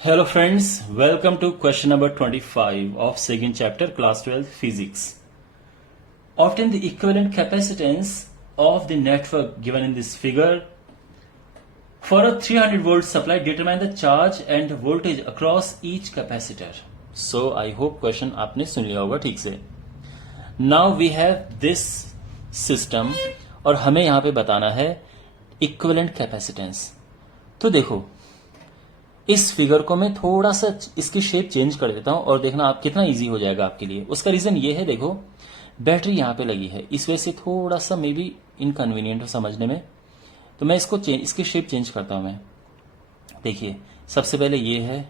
Hello friends, welcome to question number 25 of second chapter class 12 physics. Obtain the equivalent capacitance of the network given in this figure. For a 300 volt supply, determine the charge and voltage across each capacitor. So I hope question आपने सुन लिया होगा ठीक से. Now we have this system और हमें यहाँ पे बताना है equivalent capacitance. तो देखो इस फिगर को मैं थोड़ा सा इसकी शेप चेंज कर देता हूं और देखना आप कितना इजी हो जाएगा आपके लिए. उसका रीजन ये है, देखो बैटरी यहां पे लगी है, इस वजह से थोड़ा सा मे बी इनकन्वीनियंट हो समझने में. तो मैं इसकी शेप चेंज करता हूं मैं. देखिए सबसे पहले ये है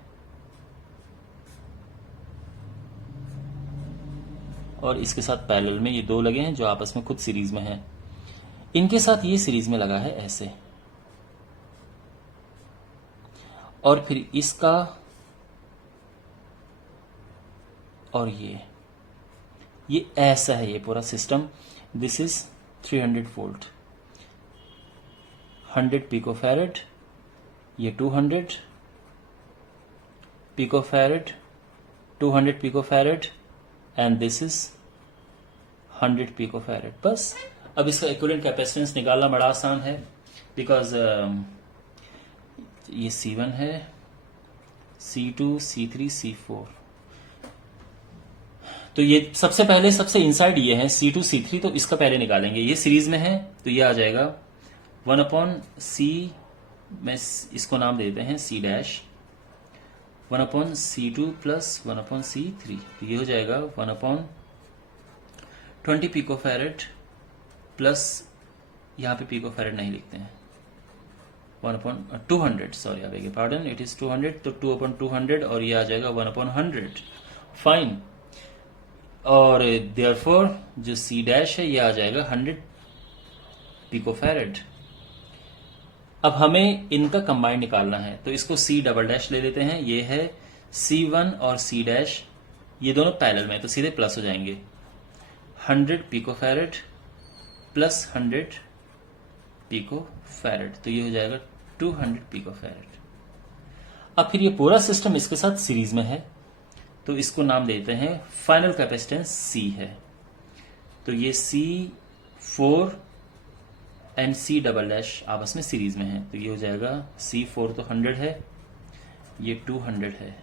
और इसके साथ पैरेलल में ये दो लगे हैं जो आपस में खुद सीरीज में हैं. इनके साथ ये सीरीज में लगा है ऐसे, और फिर इसका और ये ऐसा है ये पूरा system. This is 300 volt, 100 picofarad, ये 200 picofarad, 200 picofarad and this is 100 picofarad. बस अब इसका इक्विवेलेंट कैपेसिटेंस निकालना बड़ा आसान है, बिकॉज ये C1 है, C2, C3, C4. तो ये सबसे पहले सबसे इनसाइड ये है C2, C3, तो इसका पहले निकालेंगे. ये सीरीज में है तो ये आ जाएगा 1/C, में इसको नाम देते हैं C dash, 1/C2 plus 1/C3. तो ये हो जाएगा 1/20 पिकोफैरेड प्लस, यहां पे पिकोफैरेड नहीं लिखते हैं, 1/200, sorry I beg your pardon, it is 200. तो 2/200 और ये आ जाएगा 1/100. फाइन. और देयरफॉर जो C डैश है ये आ जाएगा 100 पिकोफैरेड. अब हमें इनका कंबाइन निकालना है तो इसको C डबल डैश ले लेते हैं. ये है C1 और C डैश, ये दोनों पैरेलल में तो सीधे प्लस हो जाएंगे. 100 पिकोफैरेड प्लस 100 पिकोफैरेड, तो ये हो जाएगा 200 पिकोफैरेड. अब फिर ये पूरा सिस्टम इसके साथ सीरीज में है तो इसको नाम देते हैं फाइनल कैपेसिटेंस C है. तो ये C4 and C double dash आपस में सीरीज में है तो ये हो जाएगा C4 तो 100 है, ये 200 है,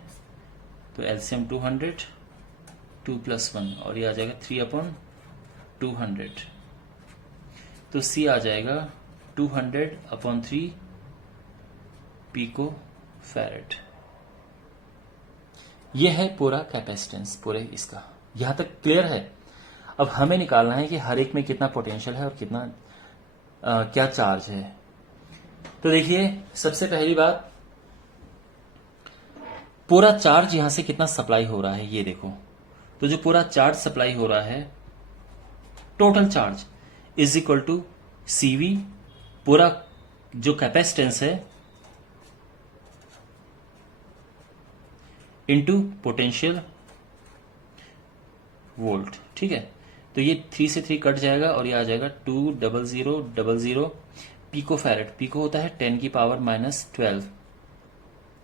तो एलसीएम 200, 2 + 1 और ये आ जाएगा 3/200. तो C आ जाएगा 200/3 पिकोफैरेड. यह है पूरा कैपेसिटेंस पूरे इसका. यहां तक क्लियर है. अब हमें निकालना है कि हर एक में कितना पोटेंशियल है और कितना क्या चार्ज है. तो देखिए सबसे पहली बात, पूरा चार्ज यहां से कितना सप्लाई हो रहा है ये देखो. तो जो पूरा चार्ज सप्लाई हो रहा है, total charge is equal to CV, पूरा जो कैपेसिटेंस है, इनटू पोटेंशियल वोल्ट. ठीक है. तो ये 3 से 3 कट जाएगा और ये आ जाएगा 20000 पिकोफैरेड. पिको होता है 10 की पावर -12.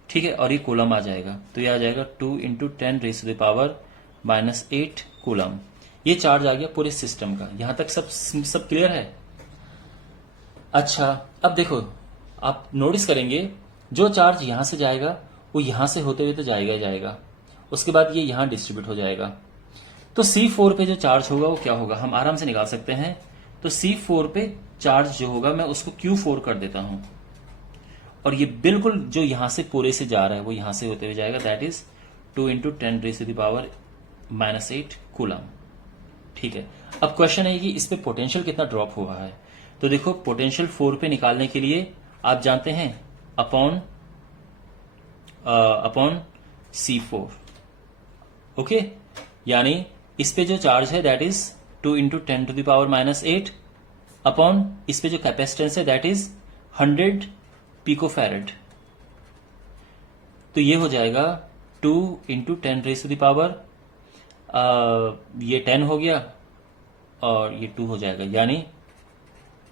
ठीक है. और ये कूलम आ जाएगा तो ये आ जाएगा 2 × 10⁻⁻8 कूलम. ये चार्ज आ गया पूरे सिस्टम का. यहां तक सब क्लियर है. अच्छा अब देखो आप नोटिस करेंगे जो चार्ज यहां से जाएगा वो यहां से होते हुए तो जाएगा ही जाएगा, उसके बाद ये यहां डिस्ट्रीब्यूट हो जाएगा. तो C4 पे जो चार्ज होगा वो क्या होगा हम आराम से निकाल सकते हैं. तो C4 पे चार्ज जो होगा मैं उसको Q4 कर देता हूं और ये बिल्कुल जो यहां से पूरे से जा रहा है वो यहां से होते हुए जाएगा. That is 2 × 10⁻⁻8 coulomb. ठीक है. अब क्वेश्चन है कि इस पे पोटेंशियल कितना ड्रॉप हुआ है. तो देखो पोटेंशियल 4 पे निकालने के लिए आप जानते हैं अपॉन C4. ओके. यानी इस पे जो चार्ज है दैट इज 2 × 10⁻⁻8 अपॉन इस पे जो कैपेसिटेंस है दैट इज 100 पिकोफैरेड. तो ये हो जाएगा 2 × 10⁻, ये 10 हो गया और ये 2 हो जाएगा, यानी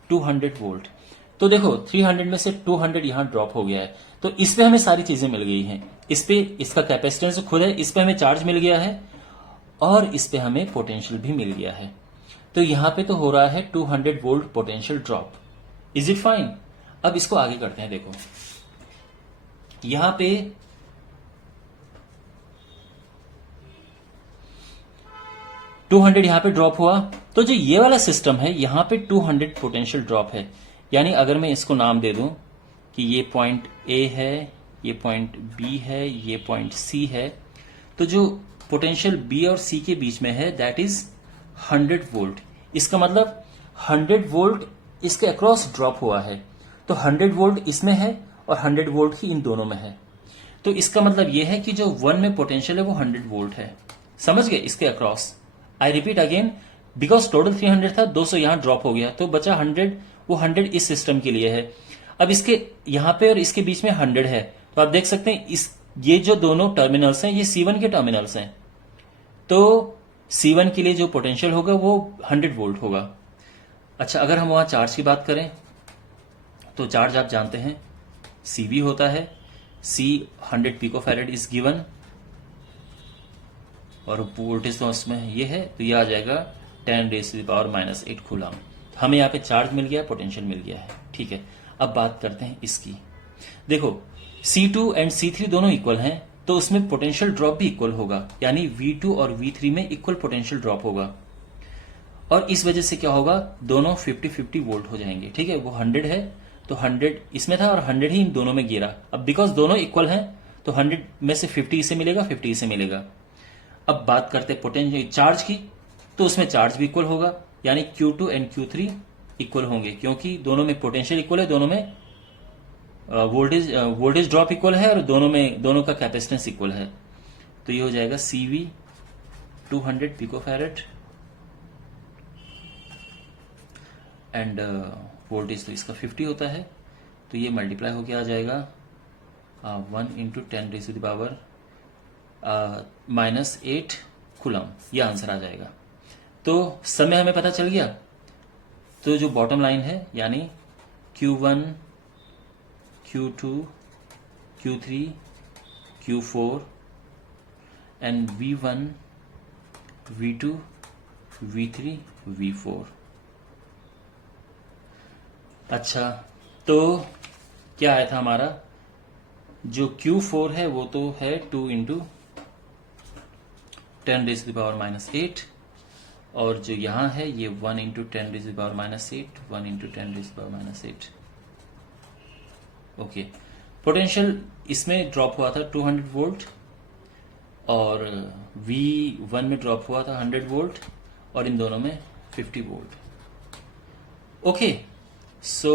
200 वोल्ट. तो देखो 300 में से 200 यहां ड्रॉप हो गया है. तो इस पे हमें सारी चीजें मिल गई हैं। इस पे इसका कैपेसिटेंस खुद है, इस पे हमें चार्ज मिल गया है और इस पे हमें पोटेंशियल भी मिल गया है। तो यहां पे तो हो रहा है 200 volt potential drop. Is it fine? अब इसको आगे करते हैं। देखो यहां पे 200 यहां पे ड्रॉप हुआ, तो जो ये वाला सिस्टम है यहां पे 200 पोटेंशियल ड्रॉप है। यानी अगर मैं इसको नाम दे दूं कि ये पॉइंट ए है, ये पॉइंट बी है, ये पॉइंट सी है, तो जो पोटेंशियल बी और सी के बीच में है दैट इज 100 वोल्ट। इसका मतलब 100 वोल्ट इसके अक्रॉस ड्रॉप हुआ है। तो 100 वोल्ट इसमें है और 100 वोल्ट ही इन दोनों में है। तो इसका मतलब यह है कि जो 1 में पोटेंशियल है वो 100 वोल्ट है। समझ गए? इसके across. I repeat again, because total 300 था, 200 यहां ड्रॉप हो गया तो बचा 100। वो 100 इस सिस्टम के लिए है। अब इसके यहां पे और इसके बीच में 100 है, तो आप देख सकते हैं ये जो दोनों टर्मिनल्स हैं ये C1 के टर्मिनल्स हैं। तो C1 के लिए जो पोटेंशियल होगा वो 100 वोल्ट होगा। अच्छा, अगर हम वहां चार्ज की बात करें तो चार्ज आप जानते हैं CV होता है। C 100 पिकोफैरेड इज गिवन और वोल्टेज तो उसमें ये है, तो ये आ जाएगा 10⁻⁻⁸ कूलम। हमें यहाँ पे चार्ज मिल गया, पोटेंशियल मिल गया है। ठीक है, अब बात करते हैं इसकी। देखो C2 एंड C3 दोनों इक्वल हैं, तो उसमें पोटेंशियल ड्रॉप भी इक्वल होगा, यानी V2 और V3 में इक्वल पोटेंशियल ड्रॉप होगा। और इस वजह से क्या होगा, दोनों 50-50 वोल्ट हो जाएंगे। ठीक है, वो 100 है तो 100 इसमें था और 100 ही इन दोनों में गिरा। अब बिकॉज दोनों इक्वल हैं तो 100 में से 50 इसे मिलेगा, 50 इसे मिलेगा। अब बात करते हैं पोटेंशियल चार्ज की, तो उसमें चार्ज भी इक्वल होगा, यानी Q2 एंड Q3 इक्वल होंगे, क्योंकि दोनों में पोटेंशियल इक्वल है, दोनों में वोल्टेज ड्रॉप इक्वल है और दोनों का कैपेसिटेंस इक्वल है। तो ये हो जाएगा CV 200 पिकोफैरेड एंड वोल्टेज तो इसका 50 होता है, तो ये मल्टीप्लाई होके आ जाएगा 1 इंटू 10⁻⁻⁸ कूलम। यह आंसर आ जाएगा। तो समय हमें पता चल गया। तो जो बॉटम लाइन है यानी Q1, Q2, Q3, Q4 and V1, V2, V3, V4। अच्छा, तो क्या आया था हमारा, जो Q4 है वो तो है 2 इंटू 10⁻⁻⁸, और जो यहां है ये 1 इंटू 10⁻⁻8, 1 इंटू 10⁻⁻8। ओके, पोटेंशियल इसमें ड्रॉप हुआ था 200 वोल्ट और V1 में ड्रॉप हुआ था 100 वोल्ट और इन दोनों में 50 volt. Okay, so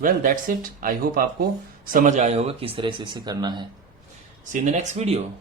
well that's it. I hope आपको समझ आया होगा किस तरह से इसे करना है। सी इन द नेक्स्ट वीडियो।